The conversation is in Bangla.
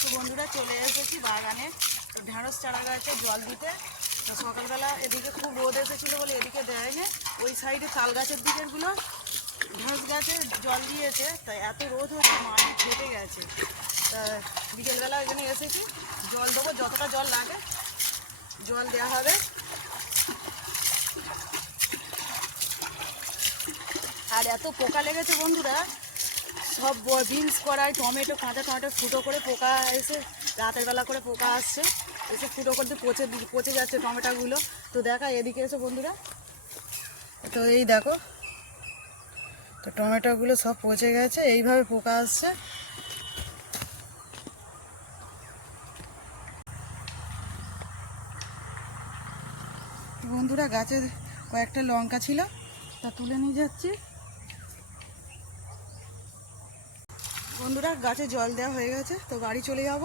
তো বন্ধুরা চলে এসেছি বাগানে, তো ঢেঁড়স চারা গাছে জল দিতে। তো সকালবেলা এদিকে খুব রোদ এসেছিলো বলে এদিকে দেয়নি, ওই সাইডে তাল গাছের দিকেরগুলো ঢেঁড়স গাছে জল দিয়েছে। তাই এত রোদ হচ্ছে মাটি ফেটে গেছে। তা বিকেলবেলা এখানে এসেছি, জল দেবো, যতটা জল লাগে জল দেওয়া হবে। আর এত পোকা লেগেছে বন্ধুরা, সব বিনস করায় টমেটো, কাঁচা টমেটো ফুটো করে পোকা এসে রাতের বেলা করে পোকা আসছে, এসে ফুটো করতে পচে যাচ্ছে টমেটোগুলো। তো দেখা এদিকে এসে বন্ধুরা, তো এই দেখো, তো টমেটোগুলো সব পচে গেছে, এইভাবে পোকা আসছে। বন্ধুরা গাছে কয়েকটা লঙ্কা ছিল, তা তুলে নিয়ে যাচ্ছি। বন্ধুরা গাছে জল দেওয়া হয়ে গেছে, তো বাড়ি চলে যাব।